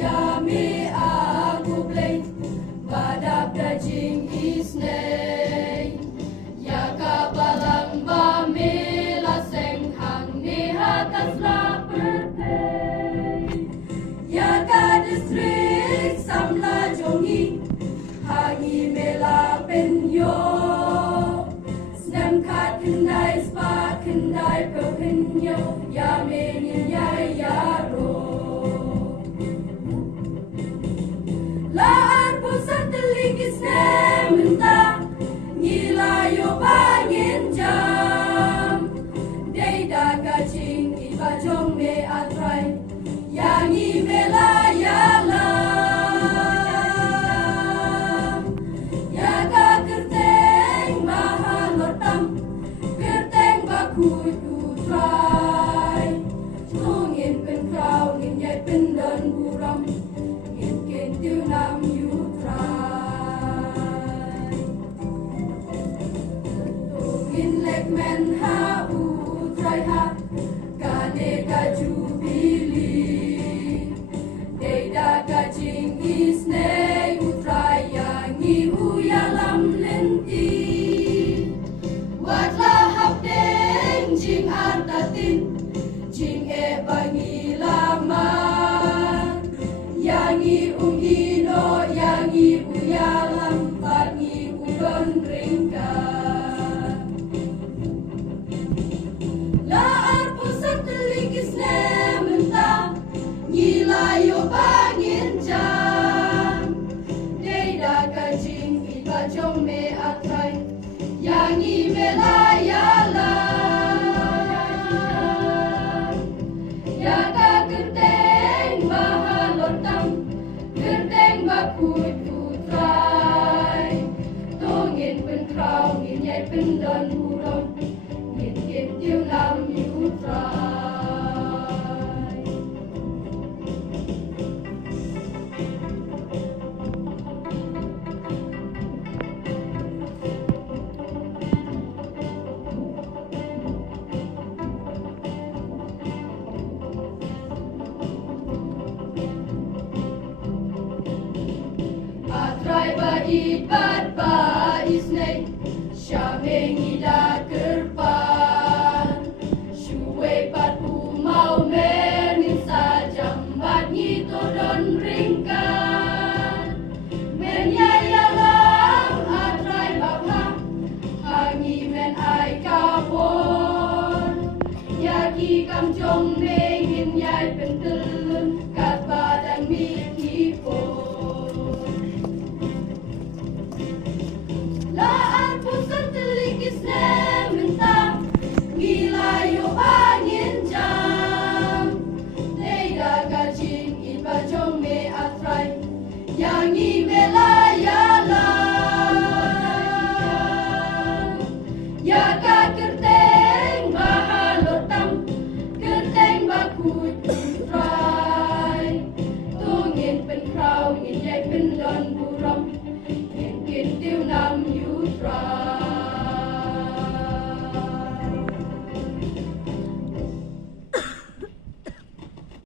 yami aku play badap dajing isnei ya kabalang bami laseng hang ni hakas la pertei ya ka distrik samla jongi hangi mela penyo snam kat kendai spa kendai penyo ya menin ya yaro Laar pusat teligis nementa Ngilayo bangin jam Deida kacing iba jong me atrai Yangi melayala Yaga kerteng mahalotam Kerteng bakut utrai Tungin pen krau ngin yai pen dan buram Tiêu nam yu trai Tungin lek men ha u trai ha Kane ka jubili Deida ka jing isne u trai Yangi u yalam lenti Wat lahap deng jing artatin Jing e bangi lama Yangi ungino, yangi uyalam, pangi udon ringka. Laar pusat teligis nementa, ngilayo bangin jam. Deida kajing iba jong me atrai, yangi melayala. Yaga kerteng mahalotam, kerteng bakut utrai. Tongin pen krau, ngin yai pen dan buram, ngin kin tiu nam utrai. Atrai ba ibat ba isnei Syameng ida kerpan Shuwe pat umau menin sajam Bat ngito don ringkan Men yayalam atrai bakha Hangi men ai kapon Yaki kam jong mengin yai pentelun Kat badan mi